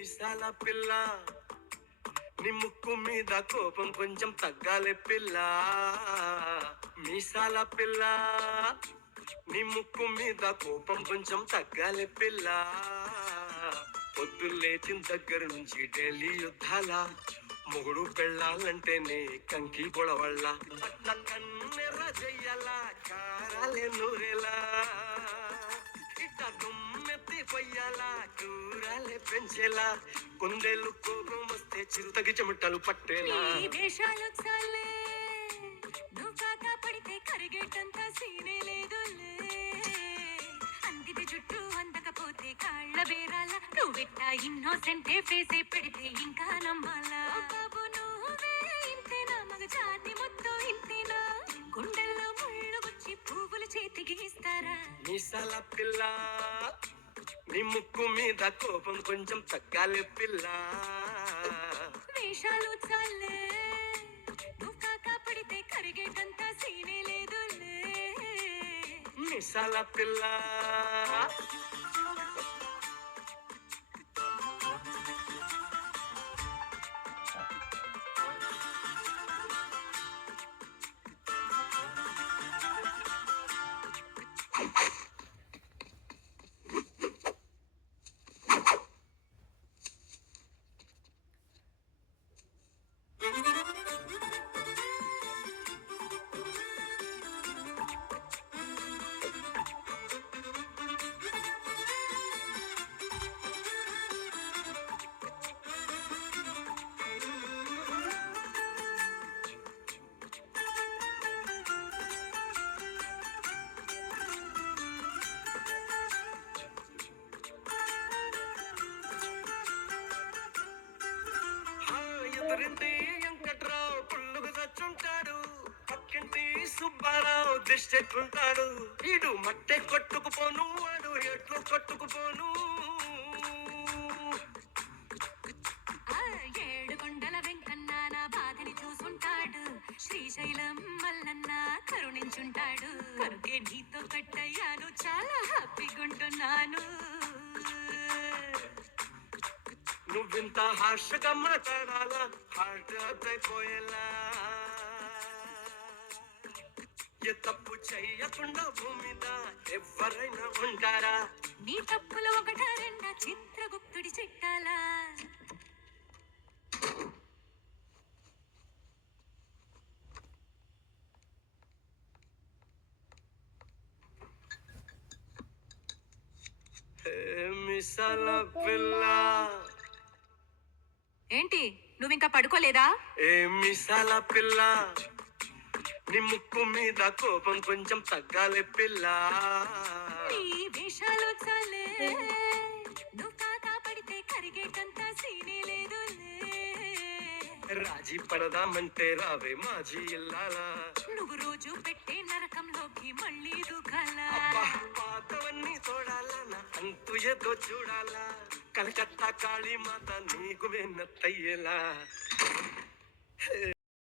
మీసాల పిల్ల నీ ముక్కు మీద కోపం కొంచెం తగ్గాలి పిల్ల. మీసాల పిల్ల నీ ముక్కు మీద కోపం కొంచెం తగ్గాలి పిల్ల. పొద్దు లేచిన దగ్గర నుంచి ఢిల్లీ యుద్ధాల మొగుడు పెళ్ళాలంటేనే కంకి గొడవళ్ళ అట్లా కన్నెర్ర చెయ్యాలా కారాలే నూరేలా ఇట్ట దుమ్మెత్తి పొయ్యాలా కూరాలే పెంచేలా కొందేళ్ళు కోపం వస్తే చిరుతకి చెమటలు పట్టేలా. వేషాలు చాలే నువ్వు కాక పడితే కరిగేటంత సీనే లేదులే. అందిది జుట్టు అందకపోతే కాళ్ళ బేరాల నువ్వెట్టా ఇన్నోసెంటే ఫేసే పెడితే ఇంకా నమ్మాలా. బాబు నువ్వే ఇంతేనా మగ జాతి మొత్తం ఇంతేనా గుండెల్లో ముళ్ళు గుచ్చి పువ్వులు చేతికి ఇస్తారా. మీసాల పిల్ల నీ ముక్కు మీద కోపం కొంచెం తగ్గాలి పిల్ల. వేషాలు చాలే నువ్వు కాక పడితే కరిగేటంత సీనే లేదులే. మీసాల పిల్ల ఎదురింటి వెంకట్రావు పుల్లుకు చచ్చుంటాడు, పక్కింటి సుబ్బారావు దిష్టెట్టుంటాడు. వీడు మట్టె కొట్టుకుపోను వాడు ఎట్లు కొట్టుకుపోను. ఏడు కొండల వెంకన్న నా బాధని చూసుంటాడు, శ్రీశైలం మల్లన్న కరుణించుంటాడు. కరుకే నీతో కట్టయ్యాను చాలా హ్యాపీగుంటున్నాను. నువ్వింత హార్షగా మాట్లాడాలా హార్ట్ అయిపోయేలా. ఏ తప్పు చెయ్యకుండా భూమి మీద ఎవరైనా ఉంటారా. నీ తప్పులు ఒకట రెండా చిత్రగుప్తుడి చిట్టాలా. మీసాల పిల్ల ఏంటి నువ్వింకా పడుకోలేదా. ఏ మీసాల పిల్ల నీ ముక్కు మీద కోపం కొంచెం తగ్గాలి పిల్ల. నీ వేషాలు చాలే నువ్వు కాక పడితే కరిగేటంత సీనే లేదులే. రాజీ పడదామంటే రావే మాజీ ఇల్లాలా. నువ్వు రోజు పెట్టే నరకంలోకి మళ్ళీ దూకాలా. పాతవన్నీ చూడాలా అంతు ఏదో చూడాలా. కలకత్తా కాళీ మాత నీకు వెన్నత్తయ్యేలా.